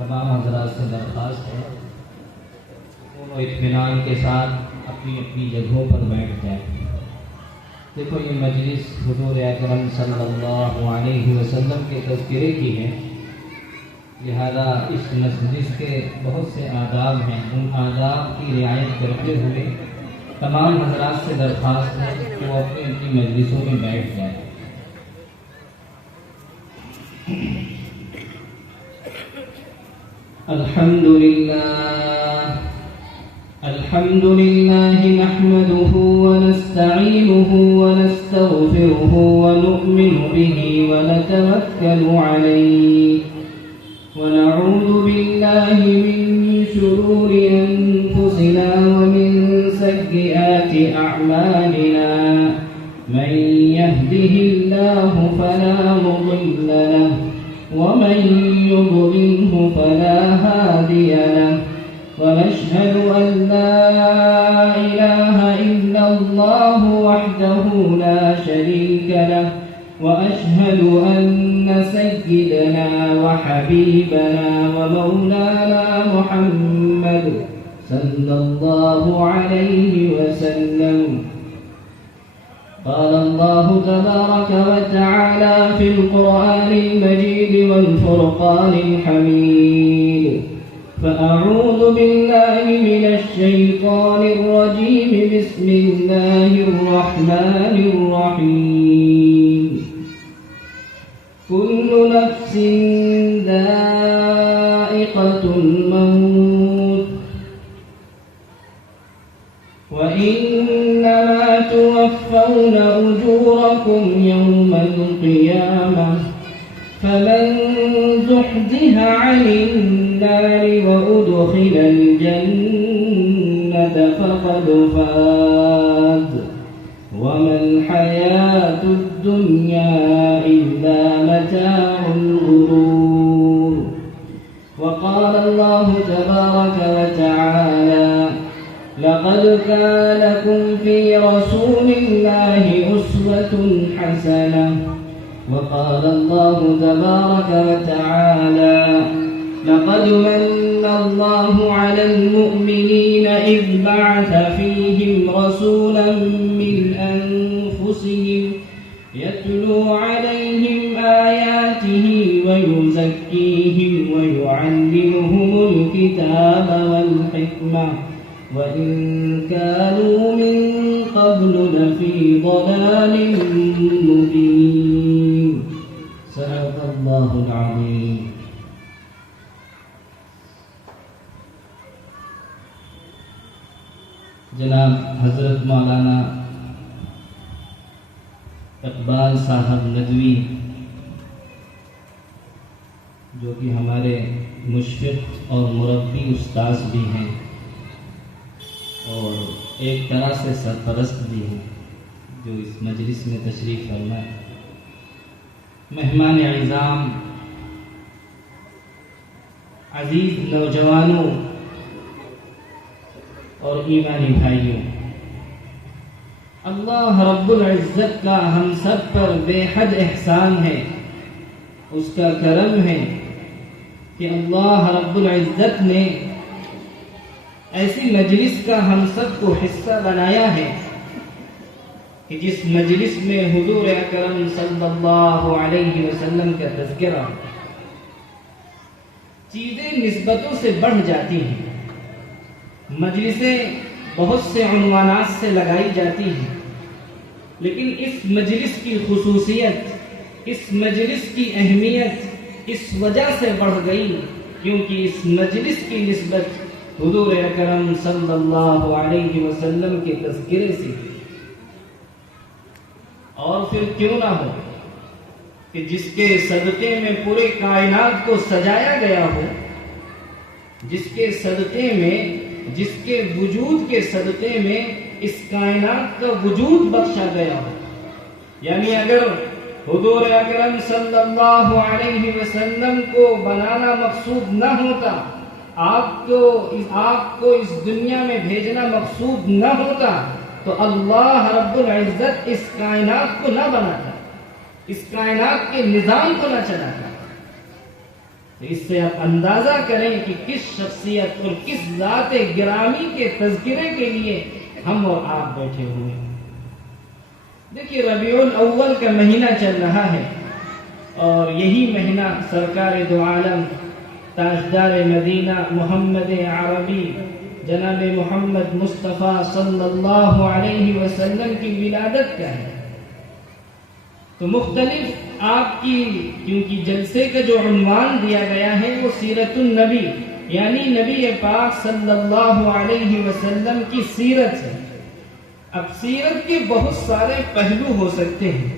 تمام حضرات سے درخواست ہے وہ اطمینان کے ساتھ اپنی اپنی جگہوں پر بیٹھ جائیں۔ دیکھو یہ مجلس حضور اکرم صلی اللہ علیہ وسلم کے تذکرے کی ہے، لہذا اس مجلس کے بہت سے آداب ہیں، ان آداب کی رعایت کرتے ہوئے تمام حضرات سے درخواست ہے کہ وہ اپنی اپنی مجلسوں میں بیٹھ جائیں۔ الحمد لله نحمده ونستعينه ونستغفره ونؤمن به ونتوكل عليه ونعوذ بالله من شرور أنفسنا ومن سيئات أعمالنا من يهده الله فلا مضل له ومن يضلله فلا هادي له ونشهد أن لا إله إلا الله وحده لا شريك له وأشهد أن سيدنا وحبيبنا ومولانا محمد صلى الله عليه وسلم قال الله تبارك وتعالى في القرآن المجيد والفرقان الحميد فأعوذ بالله من الشيطان الرجيم بسم الله الرحمن الرحيم كل نفس ذائقة الموت وإنما توفون أجوركم يوم القيامة فمن زحزح عن النار وأدخل الجنة فقد فاز وما الحياة الدنيا إلا متاع الغرور وقال الله تبارك وتعالى لقد كان لكم في رسول الله أسوة حسنة وقال الله تبارك وتعالى لقد من الله على المؤمنين إذ بعث فيهم رسولا من أنفسهم يتلو عليهم آياته ويزكيهم ويعلمهم الكتاب والحكمة وإن كانوا من قبل لفي ضلال مبين صدق الله العظيم۔ جناب حضرت مولانا اقبال صاحب ندوی جو کہ ہمارے مشفق اور مربی استاذ بھی ہیں اور ایک طرح سے سرپرست بھی ہیں، جو اس مجلس میں تشریف فرما ہے، مہمان اعظام، عزیز نوجوانوں اور ایمانی بھائیوں، اللہ رب العزت کا ہم سب پر بے حد احسان ہے، اس کا کرم ہے کہ اللہ رب العزت نے ایسی مجلس کا ہم سب کو حصہ بنایا ہے کہ جس مجلس میں حضور اکرم صلی اللہ علیہ وسلم کا تذکرہ، چیزیں نسبتوں سے بڑھ جاتی ہیں، مجلسیں بہت سے عنوانات سے لگائی جاتی ہیں، لیکن اس مجلس کی خصوصیت، اس مجلس کی اہمیت اس وجہ سے بڑھ گئی کیونکہ اس مجلس کی نسبت حضور اکرم صلی اللہ علیہ وسلم کے تذکرے سے، اور پھر کیوں نہ ہو کہ جس کے صدقے میں پورے کائنات کو سجایا گیا ہو، جس کے صدقے میں، جس کے وجود کے صدقے میں اس کائنات کا وجود بخشا گیا ہو، یعنی اگر حضور اکرم صلی اللہ علیہ وسلم کو بنانا مقصود نہ ہوتا، آپ کو اس دنیا میں بھیجنا مقصود نہ ہوتا، تو اللہ رب العزت اس کائنات کو نہ بناتا، اس کائنات کے نظام کو نہ چلاتا۔ تو اس سے آپ اندازہ کریں کہ کس شخصیت اور کس ذات گرامی کے تذکرے کے لیے ہم اور آپ بیٹھے ہوئے ہیں۔ دیکھیے ربیع الاول کا مہینہ چل رہا ہے، اور یہی مہینہ سرکار دو عالم تاجدار مدینہ محمد عربی جناب محمد مصطفیٰ صلی اللہ علیہ وسلم کی ولادت کا ہے۔ تو مختلف آپ کی کیونکہ جلسے کا جو عنوان دیا گیا ہے وہ سیرت النبی، یعنی نبی پاک صلی اللہ علیہ وسلم کی سیرت ہے۔ اب سیرت کے بہت سارے پہلو ہو سکتے ہیں،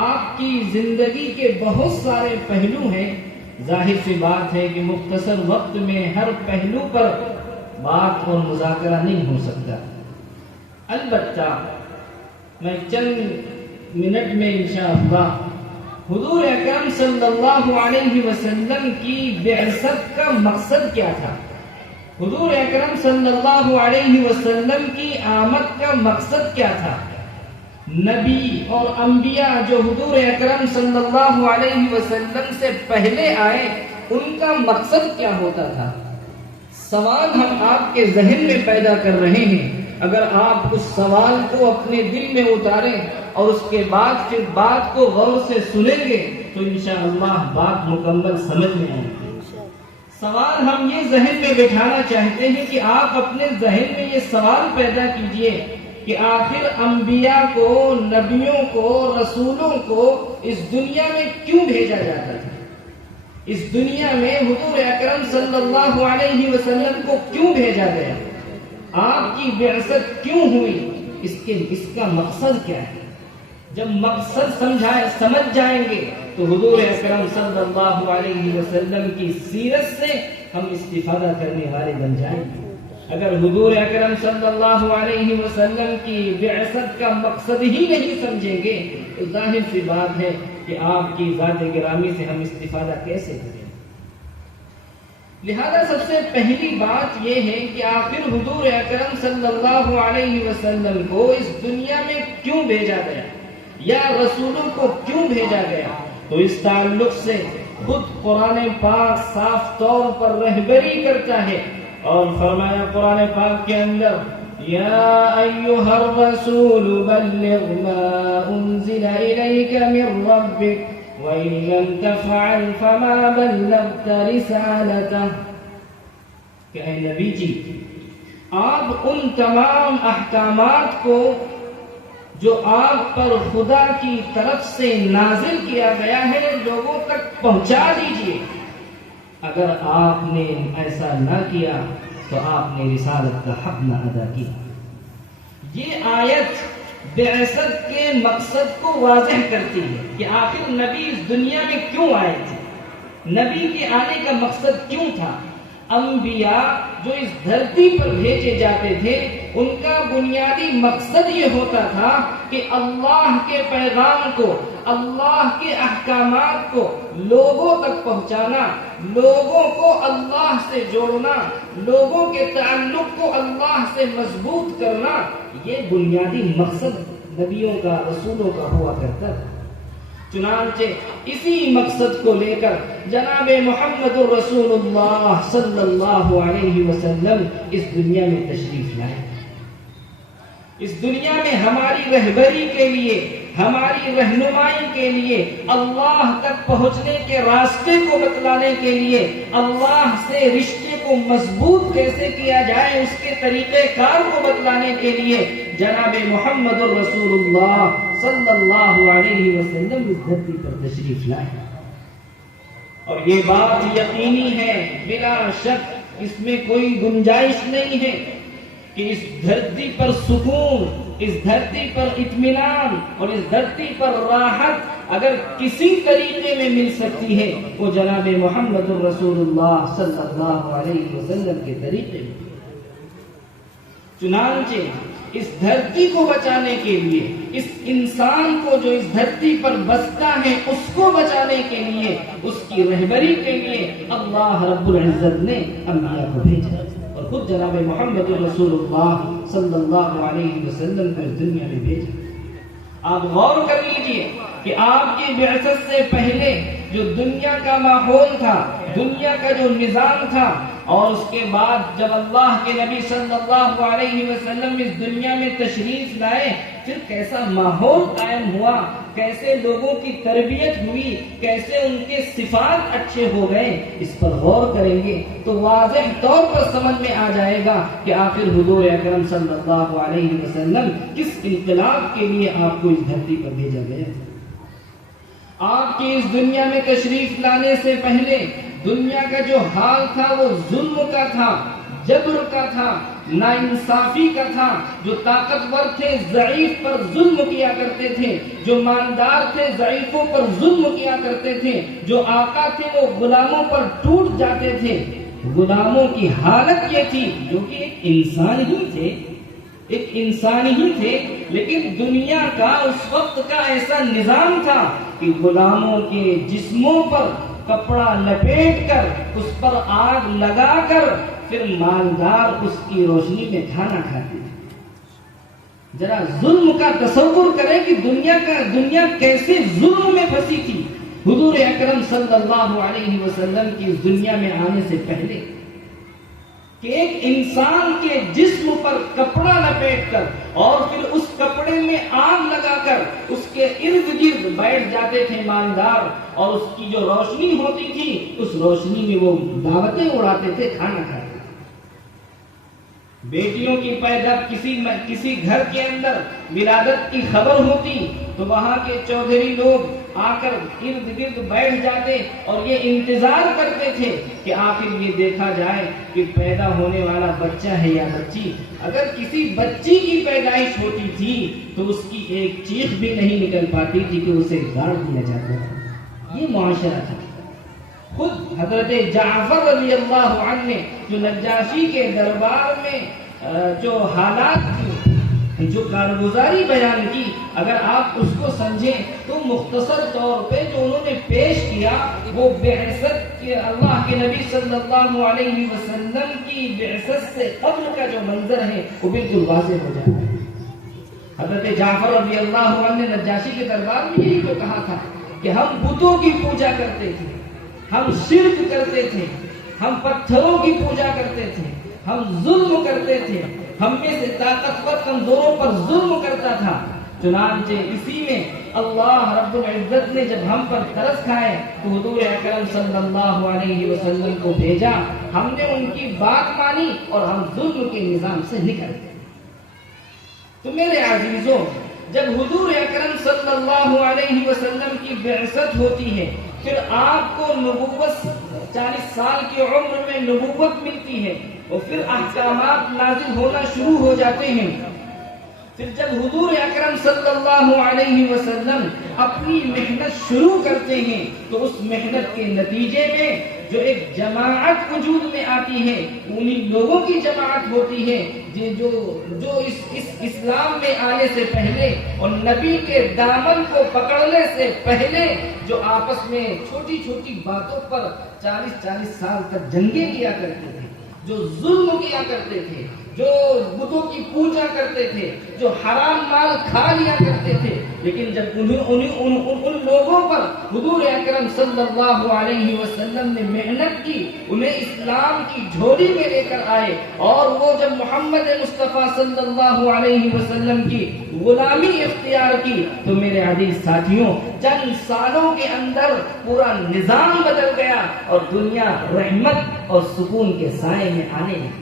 آپ کی زندگی کے بہت سارے پہلو ہیں، ظاہر سی بات ہے کہ مختصر وقت میں ہر پہلو پر بات اور مذاکرہ نہیں ہو سکتا۔ البتہ میں چند منٹ میں انشاءاللہ حضور اکرم صلی اللہ علیہ وسلم کی بعثت کا مقصد کیا تھا، حضور اکرم صلی اللہ علیہ وسلم کی آمد کا مقصد کیا تھا، نبی اور انبیاء جو حضور اکرم صلی اللہ علیہ وسلم سے پہلے آئے ان کا مقصد کیا ہوتا تھا، سوال ہم آپ کے ذہن میں پیدا کر رہے ہیں۔ اگر آپ اس سوال کو اپنے دل میں اتاریں اور اس کے بعد پھر بات کو غور سے سنیں گے تو انشاءاللہ بات مکمل سمجھ میں آئے گی۔ سوال ہم یہ ذہن میں بٹھانا چاہتے ہیں کہ آپ اپنے ذہن میں یہ سوال پیدا کیجئے کہ آخر انبیاء کو، نبیوں کو، رسولوں کو اس دنیا میں کیوں بھیجا جاتا تھا، اس دنیا میں حضور اکرم صلی اللہ علیہ وسلم کو کیوں بھیجا گیا، آپ کی بعثت کیوں ہوئی، اس کا مقصد کیا ہے۔ جب مقصد سمجھ جائیں گے تو حضور اکرم صلی اللہ علیہ وسلم کی سیرت سے ہم استفادہ کرنے والے بن جائیں گے۔ اگر حضور اکرم صلی اللہ علیہ وسلم کی بعثت کا مقصد ہی نہیں سمجھیں گے تو ظاہر سی بات ہے کہ آپ کی ذات گرامی سے ہم استفادہ کیسے کریں۔ لہذا سب سے پہلی بات یہ ہے کہ آخر حضور اکرم صلی اللہ علیہ وسلم کو اس دنیا میں کیوں بھیجا گیا یا رسولوں کو کیوں بھیجا گیا، تو اس تعلق سے خود قرآن پاک صاف طور پر رہبری کرتا ہے اور فرمایا قرآن پاک کے اندر یا ایھا الرسول بلغ ما انزل الیک من ربک وَإِن لَّمْ تَفْعَلْ فَمَا بَلَّغْتَ رِسَالَتَهُ کہ اے نبی جی آپ ان تمام احکامات کو جو آپ پر خدا کی طرف سے نازل کیا گیا ہے لوگوں تک پہنچا دیجئے۔ اگر آپ نے ایسا نہ کیا تو آپ نے رسالت کا حق نہ ادا کیا۔ یہ آیت بعثت کے مقصد کو واضح کرتی ہے کہ آخر نبی اس دنیا میں کیوں آئے تھے، نبی کے آنے کا مقصد کیوں تھا۔ انبیاء جو اس دھرتی پر بھیجے جاتے تھے ان کا بنیادی مقصد یہ ہوتا تھا کہ اللہ کے پیغام کو، اللہ کے احکامات کو لوگوں تک پہنچانا، لوگوں کو اللہ سے جوڑنا، لوگوں کے تعلق کو اللہ سے مضبوط کرنا، یہ بنیادی مقصد نبیوں کا، رسولوں کا ہوا کرتا تھا۔ چنانچہ اسی مقصد کو لے کر جناب محمد رسول اللہ صلی اللہ علیہ وسلم اس دنیا میں تشریف لائے۔ اس دنیا میں ہماری رہبری کے لیے، ہماری رہنمائی کے لیے، اللہ تک پہنچنے کے راستے کو بتلانے کے لیے، اللہ سے رشتے کو مضبوط کیسے کیا جائے اس کے طریقہ کار کو بتلانے کے لیے جناب محمد رسول اللہ صلی اللہ علیہ وسلم اس دھرتی پر تشریف لائے۔ اور یہ بات یقینی ہے، بلا شک اس میں کوئی گنجائش نہیں ہے کہ اس دھرتی پر سکون، اس دھرتی پر اطمینان اور اس دھرتی پر راحت اگر کسی طریقے میں مل سکتی ہے وہ جناب محمد رسول اللہ صلی اللہ علیہ وسلم کے طریقے میں۔ چنانچہ اس دھرتی کو بچانے کے لیے، اس انسان کو جو اس دھرتی پر بستا ہے اس کو بچانے کے لیے، اس کی رہبری کے لیے اللہ رب العزت نے انبیاء کو بھیجا اور خود جناب محمد رسول اللہ صلی اللہ علیہ وسلم کو اس دنیا میں بھیجا۔ آپ غور کر لیجئے کہ آپ کی بعثت سے پہلے جو دنیا کا ماحول تھا، دنیا کا جو نظام تھا، اور اس کے بعد جب اللہ کے نبی صلی اللہ علیہ وسلم اس دنیا میں تشریف لائے، پھر کیسا ماحول قائم ہوا، کیسے لوگوں کی تربیت ہوئی، کیسے ان کے صفات اچھے ہو گئے، اس پر غور کریں گے تو واضح طور پر سمجھ میں آ جائے گا کہ آخر حضور اکرم صلی اللہ علیہ وسلم کس انقلاب کے لیے آپ کو اس دھرتی پر بھیجا گیا تھا۔ آپ کی اس دنیا میں تشریف لانے سے پہلے دنیا کا جو حال تھا وہ ظلم کا تھا، جبر کا تھا، ناانصافی کا تھا۔ جو طاقتور تھے ضعیف پر ظلم کیا کرتے تھے، جو مالدار تھے ضعیفوں پر ظلم کیا کرتے تھے، جو آقا تھے وہ غلاموں پر ٹوٹ جاتے تھے۔ غلاموں کی حالت یہ تھی، جو کہ ایک انسان ہی تھے، ایک انسان ہی تھے، لیکن دنیا کا اس وقت کا ایسا نظام تھا کہ غلاموں کے جسموں پر کپڑا لپیٹ کر، اس پر آگ لگا کر، پھر مالدار اس کی روشنی میں کھانا کھاتے تھے۔ ذرا ظلم کا تصور کریں کہ دنیا کیسے ظلم میں پھنسی تھی حضور اکرم صلی اللہ علیہ وسلم کی اس دنیا میں آنے سے پہلے، کہ ایک انسان کے جسم پر کپڑا لپیٹ کر اور پھر اس کپڑے میں آگ لگا کر اس کے ارد گرد بیٹھ جاتے تھے مالدار، اور اس کی جو روشنی ہوتی تھی اس روشنی میں وہ دعوتیں اڑاتے تھے، کھانا کھاتے تھے۔ بیٹیوں کی پیدا کسی گھر کے اندر ولادت کی خبر ہوتی تو وہاں کے چودھری لوگ آ کر ارد گرد بیٹھ جاتے اور یہ انتظار کرتے تھے کہ آخر یہ دیکھا جائے کہ پیدا ہونے والا بچہ ہے یا بچی۔ اگر کسی بچی کی پیدائش ہوتی تھی تو اس کی ایک چیخ بھی نہیں نکل پاتی تھی کہ اسے گاڑ دیا جاتا تھا۔ یہ معاشرہ تھا۔ خود حضرت جعفر رضی اللہ عنہ نے جو نجاشی کے دربار میں جو حالات کی، جو کارگزاری بیان کی، اگر آپ اس کو سمجھیں تو مختصر طور پہ جو انہوں نے پیش کیا وہ بعثت کے اللہ کے نبی صلی اللہ علیہ وسلم کی بعثت سے قبل کا جو منظر ہے وہ بالکل واضح ہو جاتا ہے۔ حضرت جعفر رضی اللہ عنہ نے نجاشی کے دربار میں یہی تو کہا تھا کہ ہم بتوں کی پوجا کرتے تھے، ہم شرک کرتے تھے، ہم پتھروں کی پوجا کرتے تھے، ہم ظلم کرتے تھے، ہم میں سے طاقتور کمزوروں پر ظلم کرتا تھا۔ چنانچہ اسی میں اللہ رب العزت نے جب ہم پر ترس کھائے تو حضور اکرم صلی اللہ علیہ وسلم کو بھیجا، ہم نے ان کی بات مانی اور ہم ظلم کے نظام سے نکل گئے۔ تو میرے عزیزوں، جب حضور اکرم صلی اللہ علیہ وسلم کی بعثت ہوتی ہے، پھر آپ کو نبوت 40 سال کی عمر میں نبوت ملتی ہے اور پھر احکامات نازل ہونا شروع ہو جاتے ہیں۔ پھر جب حضور اکرم صلی اللہ علیہ وسلم اپنی محنت شروع کرتے ہیں تو اس محنت کے نتیجے میں جو ایک جماعت وجود میں آتی ہے، انہی لوگوں کی جماعت ہوتی ہے جو اس اسلام میں آنے سے پہلے اور نبی کے دامن کو پکڑنے سے پہلے جو آپس میں چھوٹی چھوٹی باتوں پر 40 سال تک جنگیں کیا کرتے تھے، جو ظلم کیا کرتے تھے، جو بتوں کی پوجا کرتے تھے، جو حرام مال کھا لیا کرتے تھے، لیکن جب ان لوگوں پر حضور اکرم صلی اللہ علیہ وسلم نے محنت کی، انہیں اسلام کی جھولی میں لے کر آئے اور وہ جب محمد مصطفیٰ صلی اللہ علیہ وسلم کی غلامی اختیار کی تو میرے عزیز ساتھیوں، چند سالوں کے اندر پورا نظام بدل گیا اور دنیا رحمت اور سکون کے سائے میں آنے لگی۔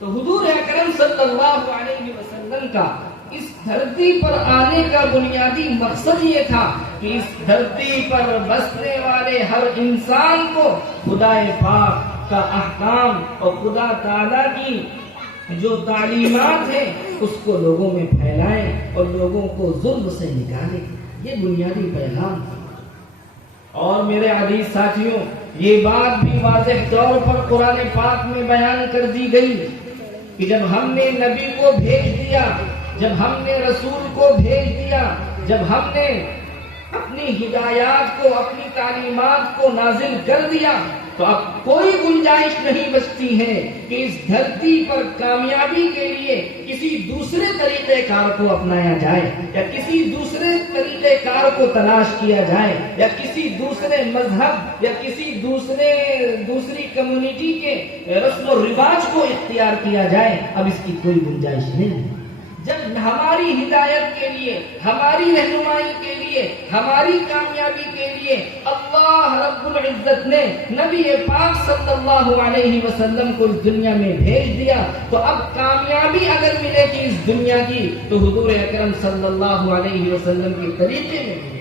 تو حضور اکرم صلی اللہ علیہ وسلم کا اس دھرتی پر آنے کا بنیادی مقصد یہ تھا کہ اس دھرتی پر بسنے والے ہر انسان کو خدا پاک کا احکام اور خدا تعالیٰ کی جو تعلیمات ہیں اس کو لوگوں میں پھیلائیں اور لوگوں کو ظلم سے نکالیں۔ یہ بنیادی پیغام تھا۔ اور میرے عزیز ساتھیوں، یہ بات بھی واضح طور پر قرآن پاک میں بیان کر دی گئی کہ جب ہم نے نبی کو بھیج دیا، جب ہم نے رسول کو بھیج دیا، جب ہم نے اپنی ہدایات کو، اپنی تعلیمات کو نازل کر دیا، تو اب کوئی گنجائش نہیں بچتی ہے کہ اس دھرتی پر کامیابی کے لیے کسی دوسرے طریقہ کار کو اپنایا جائے یا کسی دوسرے طریقہ کار کو تلاش کیا جائے یا کسی دوسرے مذہب یا کسی دوسری کمیونٹی کے رسم و رواج کو اختیار کیا جائے. اب اس کی کوئی گنجائش نہیں. جب ہماری ہدایت کے لیے، ہماری رہنمائی کے لیے، ہماری کامیابی کے لیے اللہ رب العزت نے نبی پاک صلی اللہ علیہ وسلم کو اس دنیا میں بھیج دیا، تو اب کامیابی اگر ملے گی اس دنیا کی تو حضور اکرم صلی اللہ علیہ وسلم کے طریقے میں ملے گی،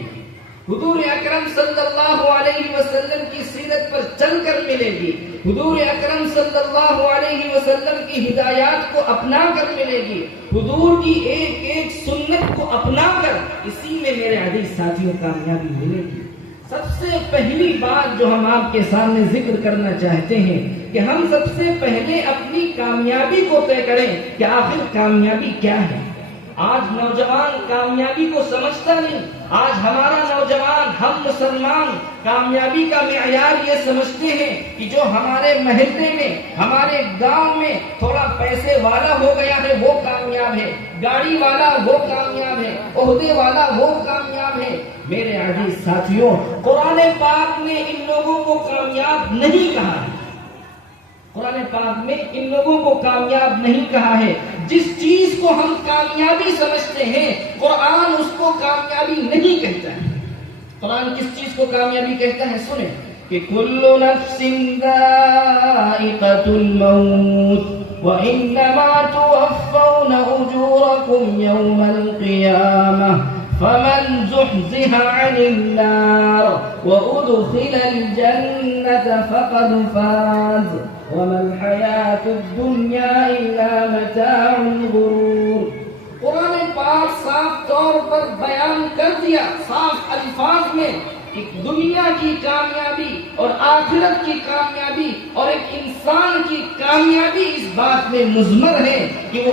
حضور اکرم صلی اللہ علیہ وسلم کی سیرت پر چل کر ملے گی، حضور اکرم صلی اللہ علیہ وسلم کی ہدایات کو اپنا کر ملے گی، حضور کی ایک ایک سنت کو اپنا کر. اسی میں میرے عزیز ساتھیوں کامیابی ملے گی. سب سے پہلی بات جو ہم آپ کے سامنے ذکر کرنا چاہتے ہیں کہ ہم سب سے پہلے اپنی کامیابی کو طے کریں کہ آخر کامیابی کیا ہے. آج نوجوان کامیابی کو سمجھتا نہیں. آج ہمارا نوجوان، ہم مسلمان کامیابی کا معیار یہ سمجھتے ہیں کہ جو ہمارے محلے میں، ہمارے گاؤں میں تھوڑا پیسے والا ہو گیا ہے وہ کامیاب ہے، گاڑی والا وہ کامیاب ہے، عہدے والا وہ کامیاب ہے. میرے عزیز ساتھیوں، قرآن پاک نے ان لوگوں کو کامیاب نہیں کہا ہے. قرآن پاک میں ان لوگوں کو کامیاب نہیں کہا ہے. جس چیز کو ہم کامیابی سمجھتے ہیں قرآن اس کو کامیابی نہیں کہتا ہے. قرآن کس چیز کو کامیابی کہتا ہے؟ سنیں کہ کل نفس ذائقۃ الموت وانما توفون اجورکم یوم القیامہ فمن زحزح عن النار وادخل الجنة فقد فاز وما الحياة الدنيا إلا متاع الغرور. قرآن پاک صاف طور پر بیان کر دیا صاف الفاظ میں کہ دنیا کی کامیابی اور آخرت کی کامیابی اور ایک انسان کی کامیابی اس بات میں مضمر ہے کہ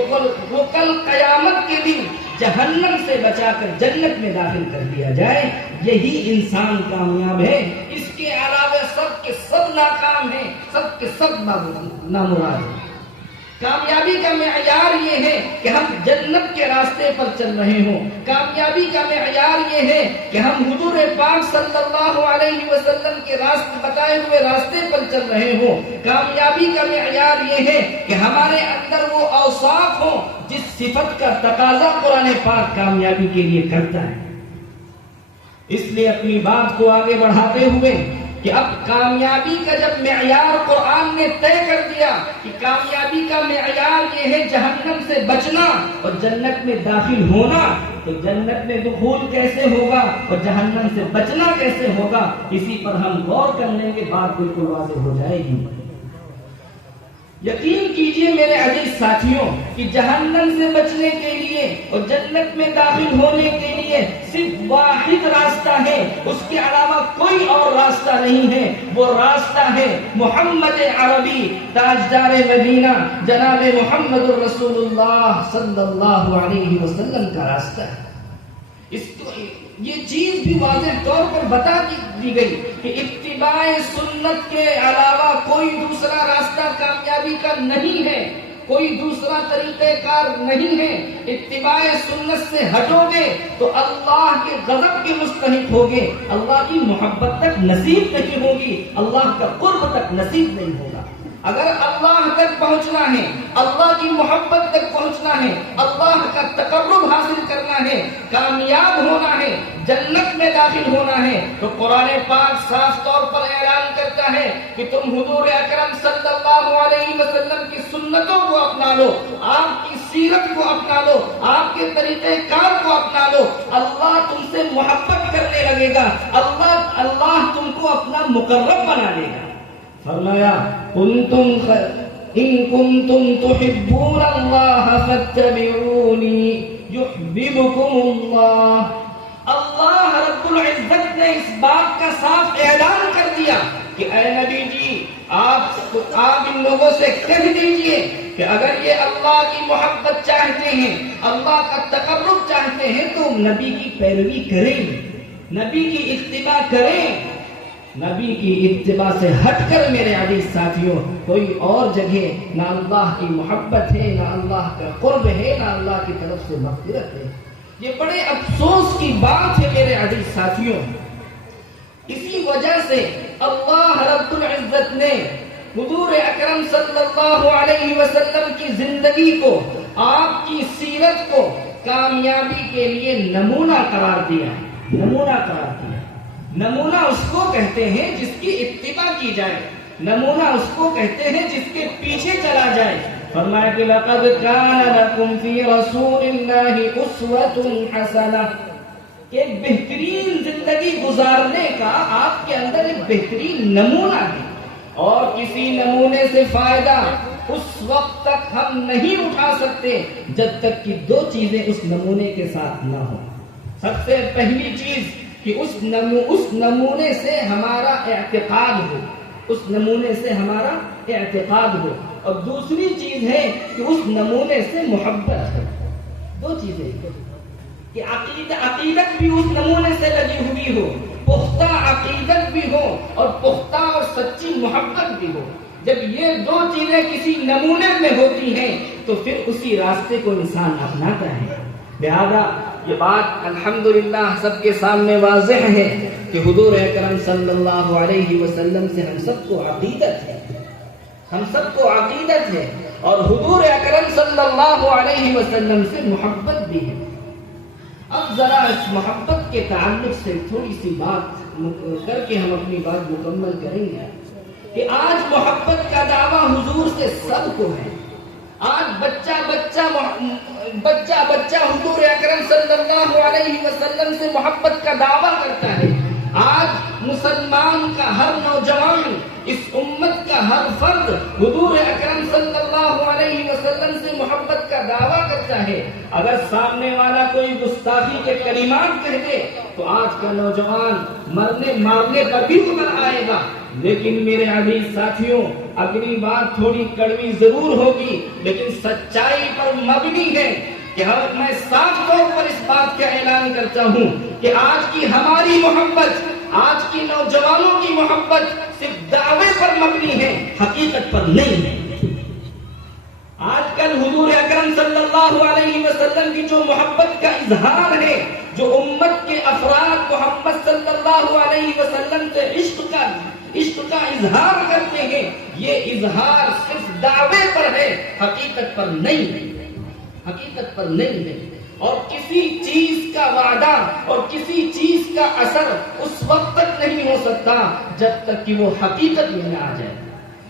وہ کل قیامت کے دن جہنم سے بچا کر جنت میں داخل کر دیا جائے. یہی انسان کامیاب ہے. اس کے علاوہ سب کے سب ناکام ہیں، سب کے سب نامراد ہیں. کامیابی کا معیار یہ ہے کہ ہم جنت کے راستے پر چل رہے ہوں. کامیابی کا معیار یہ ہے کہ ہم حضور پاک صلی اللہ علیہ وسلم کے بتائے ہوئے راستے پر چل رہے ہوں. کامیابی کا معیار یہ ہے کہ ہمارے اندر وہ اوصاف ہوں جس صفت کا تقاضا قرآن پاک کامیابی کے لیے کرتا ہے. اس لیے اپنی بات کو آگے بڑھاتے ہوئے کہ اب کامیابی کا جب معیار قرآن نے طے کر دیا کہ کامیابی کا معیار یہ ہے جہنم سے بچنا اور جنت میں داخل ہونا، تو جنت میں دخول کیسے ہوگا اور جہنم سے بچنا کیسے ہوگا، اسی پر ہم غور کر لیں گے، بات بالکل واضح ہو جائے گی. یقین کیجئے میرے عزیز ساتھیوں کہ جہنم سے بچنے کے لیے اور جنت میں داخل ہونے کے لیے صرف واحد راستہ ہے، اس کے علاوہ کوئی اور راستہ نہیں ہے. وہ راستہ ہے محمد عربی تاجدار مدینہ جناب محمد الرسول اللہ صلی اللہ علیہ وسلم کا راستہ ہے. یہ چیز بھی واضح طور پر بتا دی گئی کہ اتباع سنت کے علاوہ کوئی دوسرا راستہ کامیابی کا نہیں ہے، کوئی دوسرا طریقہ کار نہیں ہے. اتباع سنت سے ہٹو گے تو اللہ کے غضب کے مستحق ہوگے، اللہ کی محبت تک نصیب نہیں ہوگی، اللہ کا قرب تک نصیب نہیں ہوگا. اگر اللہ تک پہنچنا ہے، اللہ کی محبت تک پہنچنا ہے، اللہ کا تقرب حاصل کرنا ہے، کامیاب ہونا ہے، جنت میں داخل ہونا ہے، تو قرآن پاک صاف طور پر اعلان کرتا ہے کہ تم حضور اکرم صلی اللہ علیہ وسلم کی سنتوں کو اپنا لو، آپ کی سیرت کو اپنا لو، آپ کے طریقہ کار کو اپنا لو. اللہ تم سے محبت کرنے لگے گا، اللہ تم کو اپنا مقرب بنا لے گا. فرمایا ان کنتم تحبون اللہ فاتبعونی یحببکم اللہ. اللہ رب العزت نے اس بات کا صاف اعلان کر دیا کہ اے نبی جی آپ ان لوگوں سے کہہ دیجئے کہ اگر یہ اللہ کی محبت چاہتے ہیں، اللہ کا تقرب چاہتے ہیں تو نبی کی پیروی کریں، نبی کی اتباع کریں. نبی کی اتباع سے ہٹ کر میرے عزیز ساتھیوں کوئی اور جگہ نہ اللہ کی محبت ہے، نہ اللہ کا قرب ہے، نہ اللہ کی طرف سے مغفرت ہے۔ یہ بڑے افسوس کی بات ہے میرے عزیز ساتھیوں۔ اسی وجہ سے اللہ رب العزت نے حضور اکرم صلی اللہ علیہ وسلم کی زندگی کو، آپ کی سیرت کو کامیابی کے لیے نمونہ قرار دیا ہے۔ نمونہ قرار دیا۔ نمونہ اس کو کہتے ہیں جس کی اتباع کی جائے، نمونہ اس کو کہتے ہیں جس کے پیچھے چلا جائے۔ فرمایا کہ لقد کان لکم فی رسول اللہ اسوۃ حسنہ، کہ ایک بہترین زندگی گزارنے کا آپ کے اندر ایک بہترین نمونہ ہے، اور کسی نمونے سے فائدہ اس وقت تک ہم نہیں اٹھا سکتے جب تک کہ دو چیزیں اس نمونے کے ساتھ نہ ہوں۔ سب سے پہلی چیز کہ اس نمونے سے ہمارا اعتقاد ہو، اس نمونے سے ہمارا اعتقاد ہو، اور دوسری چیز ہے کہ اس نمونے سے محبت ہو۔ دو چیزیں کہ عقیدت بھی اس نمونے سے لگی ہوئی ہو، پختہ عقیدت بھی ہو اور پختہ اور سچی محبت بھی ہو۔ جب یہ دو چیزیں کسی نمونے میں ہوتی ہیں تو پھر اسی راستے کو انسان اپناتا ہے۔ لہذا یہ بات الحمدللہ سب کے سامنے واضح ہے کہ حضور اکرم صلی اللہ علیہ وسلم سے ہم سب کو عقیدت ہے، ہم سب کو عقیدت ہے، اور حضور اکرم صلی اللہ علیہ وسلم سے محبت بھی ہے۔ اب ذرا اس محبت کے تعلق سے تھوڑی سی بات کر کے ہم اپنی بات مکمل کریں گے کہ آج محبت کا دعویٰ حضور سے سب کو ہے۔ آج بچہ بچہ حضور اکرم صلی اللہ علیہ وسلم سے محبت کا دعویٰ کرتا ہے۔ آج مسلمان کا ہر نوجوان، اس امت کا ہر فرد حضور اکرم صلی اللہ علیہ وسلم سے محبت کا دعویٰ کرتا ہے۔ اگر سامنے والا کوئی گستاخی کے کلمات کہہ دے تو آج کا نوجوان مرنے مارنے پر بھی اتر آئے گا۔ لیکن میرے عزیز ساتھیوں، اگلی بات تھوڑی کڑوی ضرور ہوگی لیکن سچائی پر مبنی ہے کہ میں صاف طور پر اس بات کا اعلان کرتا ہوں کہ آج کی ہماری محبت، آج کی نوجوانوں کی محبت صرف دعوے پر مبنی ہے، حقیقت پر نہیں ہے۔ آج کل حضور اکرم صلی اللہ علیہ وسلم کی جو محبت کا اظہار ہے، جو امت کے افراد محمد صلی اللہ علیہ وسلم سے عشق کا اظہار کرتے ہیں، یہ اظہار صرف دعوے پر ہے، حقیقت پر نہیں ہے، حقیقت پر نہیں ہے۔ اور کسی چیز کا وعدہ اور کسی چیز کا اثر اس وقت تک نہیں ہو سکتا جب تک کہ وہ حقیقت میں نہ آ جائے۔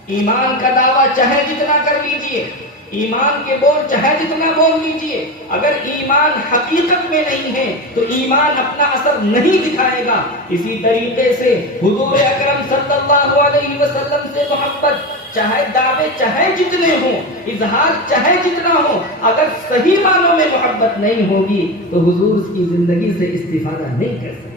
ایمان کا دعویٰ چاہے جتنا کر لیجئے، ایمان کے بول چاہے جتنا بول لیجئے، اگر ایمان حقیقت میں نہیں ہے تو ایمان اپنا اثر نہیں دکھائے گا۔ اسی طریقے سے حضور اکرم صلی اللہ علیہ وسلم سے محبت، چاہے دعوے چاہے جتنے ہوں، اظہار چاہے جتنا ہو، اگر صحیح معنوں میں محبت نہیں ہوگی تو حضور کی زندگی سے استفادہ نہیں کر سکتے۔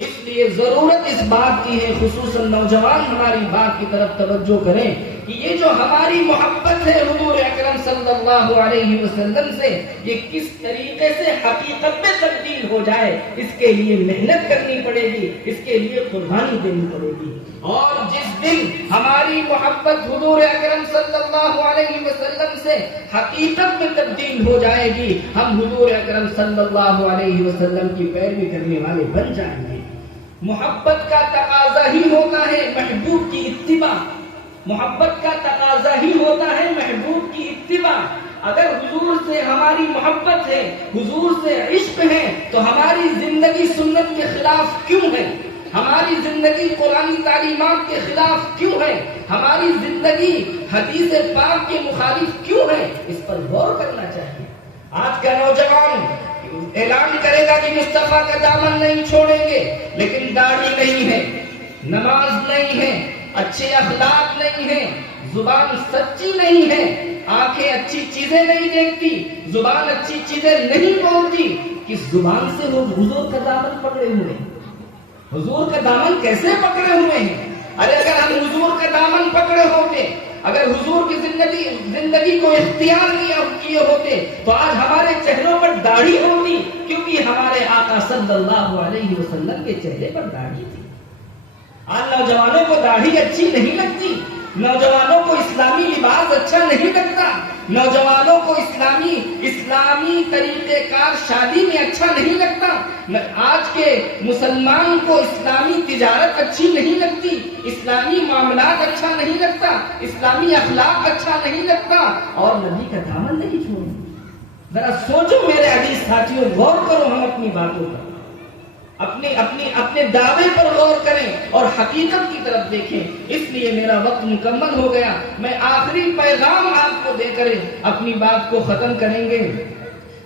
اس لیے ضرورت اس بات کی ہے، خصوصاً نوجوان ہماری بات کی طرف توجہ کریں کہ یہ جو ہماری محبت ہے حضور اکرم صلی اللہ علیہ وسلم سے، یہ کس طریقے سے حقیقت میں تبدیل ہو جائے، اس کے لیے محنت کرنی پڑے گی، اس کے لیے قربانی دینی پڑے گی۔ اور جس دن ہماری محبت حضور اکرم صلی اللہ علیہ وسلم سے حقیقت میں تبدیل ہو جائے گی، ہم حضور اکرم صلی اللہ علیہ وسلم کی پیروی کرنے والے بن جائیں گے۔ محبت کا تقاضا ہی ہوتا ہے محبوب کی اتباع، محبت کا تقاضا ہی ہوتا ہے محبوب کی اتباع۔ اگر حضور سے ہماری محبت ہے، حضور سے عشق ہے، تو ہماری زندگی سنت کے خلاف کیوں ہے؟ ہماری زندگی قرآنی تعلیمات کے خلاف کیوں ہے؟ ہماری زندگی حدیث پاک کے مخالف کیوں ہے؟ اس پر غور کرنا چاہیے۔ آج کا نوجوان اعلان کرے گا کہ مصطفیٰ کا دامن نہیں چھوڑیں گے، لیکن داڑھی نہیں ہے، نماز نہیں ہے، اچھے اخلاق نہیں ہے، زبان سچی نہیں ہے، آنکھیں اچھی چیزیں نہیں دیکھتی، زبان اچھی چیزیں نہیں بولتی، کس زبان سے وہ حضور کا دامن پکڑے ہوئے ہیں؟ حضور کا دامن کیسے پکڑے ہوئے ہیں؟ ارے اگر ہم حضور کا دامن پکڑے ہوتے، اگر حضور کی زندگی کو اختیار کیے ہوتے تو آج ہمارے چہروں پر داڑھی ہوتی، کیونکہ ہمارے آقا صلی اللہ علیہ وسلم کے چہرے پر داڑھی تھی۔ آج نوجوانوں کو داڑھی اچھی نہیں لگتی، نوجوانوں کو اسلامی لباس اچھا نہیں لگتا، نوجوانوں کو اسلامی طریقہ کار شادی میں اچھا نہیں لگتا، آج کے مسلمان کو اسلامی تجارت اچھی نہیں لگتی، اسلامی معاملات اچھا نہیں لگتا، اسلامی اخلاق اچھا نہیں لگتا، اور نبی کا دامن نہیں چھوڑیں۔ ذرا سوچو میرے عزیز ساتھیوں، غور کرو ہم اپنی باتوں پر، اپنے دعوے پر غور کریں اور حقیقت کی طرف دیکھیں۔ اس لیے میرا وقت مکمل ہو گیا، میں آخری پیغام آپ کو دے کر اپنی بات کو ختم کریں گے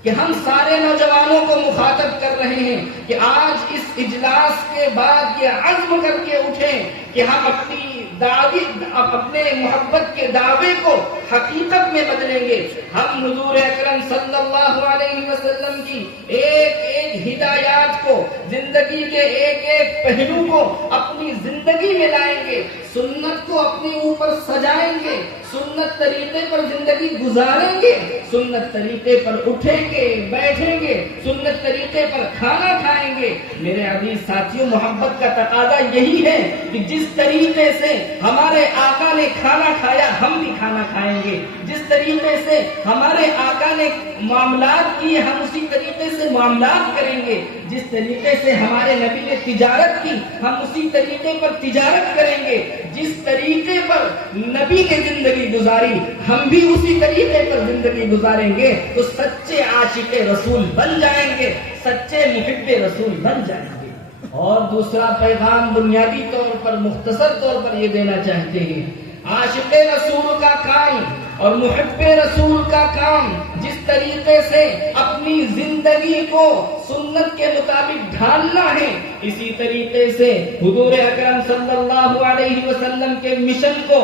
کہ ہم سارے نوجوانوں کو مخاطب کر رہے ہیں کہ آج اس اجلاس کے بعد یہ عزم کر کے اٹھیں کہ ہم اپنے محبت کے دعوے کو حقیقت میں بدلیں گے۔ ہم حضور اکرم صلی اللہ علیہ وسلم کی ایک ایک ہدایات کو، زندگی کے ایک ایک پہلو کو اپنی زندگی میں لائیں گے، سنت کو اپنے اوپر سجائیں گے، سنت طریقے پر زندگی گزاریں گے، سنت طریقے پر اٹھیں گے، بیٹھیں گے، سنت طریقے پر کھانا کھائیں گے۔ میرے عزیز ساتھیوں، محبت کا تقاضا یہی ہے کہ جس طریقے سے ہمارے آقا نے کھانا کھایا ہم بھی کھانا کھائیں گے، جس طریقے سے ہمارے آقا نے معاملات کیے ہم اسی طریقے سے معاملات کریں گے، جس طریقے سے ہمارے نبی نے تجارت کی ہم اسی طریقے پر تجارت کریں گے، جس طریقے پر نبی نے زندگی گزاری ہم بھی اسی طریقے پر زندگی گزاریں گے تو سچے عاشق رسول بن جائیں گے، سچے محب رسول بن جائیں گے۔ اور دوسرا پیغام بنیادی طور پر، مختصر طور پر یہ دینا چاہتے ہیں، عاشق رسول کا کام اور محب رسول کا کام جس طریقے سے اپنی زندگی کو سنت کے مطابق ڈھالنا ہے، اسی طریقے سے حضور اکرم صلی اللہ علیہ وسلم کے مشن کو،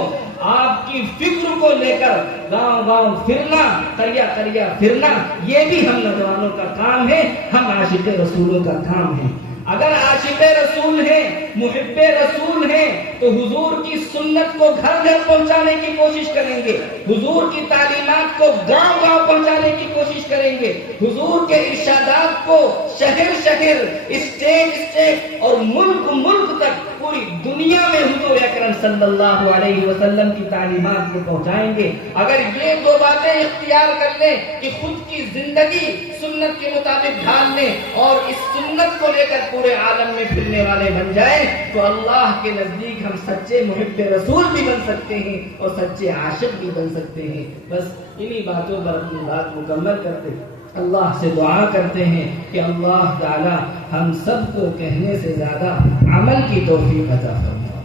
آپ کی فکر کو لے کر گاؤں گاؤں پھرنا، قریہ قریہ پھرنا، یہ بھی ہم نوجوانوں کا کام ہے، ہم عاشق رسولوں کا کام ہے۔ اگر عاشق رسول ہیں، محب رسول ہیں تو حضور کی سنت کو گھر گھر پہنچانے کی کوشش کریں گے، حضور کی تعلیمات کو گاؤں گاؤں پہنچانے کی کوشش کریں گے، حضور کے ارشادات کو شہر شہر، اسٹیٹ اسٹیٹ اور ملک ملک تک پوری دنیا میں حضور اکرم صلی اللہ علیہ وسلم کی تعلیمات کو پہنچائیں گے۔ اگر یہ دو باتیں اختیار کر لیں کہ خود کی زندگی سنت کے مطابق ڈھال لیں اور اس سنت کو لے کر پورے عالم میں پھرنے والے بن جائیں تو اللہ کے نزدیک ہم سچے محب رسول بھی بن سکتے ہیں اور سچے عاشق بھی بن سکتے ہیں۔ بس انہی باتوں پر اپنی بات مکمل کرتے ہیں، اللہ سے دعا کرتے ہیں کہ اللہ تعالی ہم سب کو کہنے سے زیادہ عمل کی توفیق عطا فرمائے۔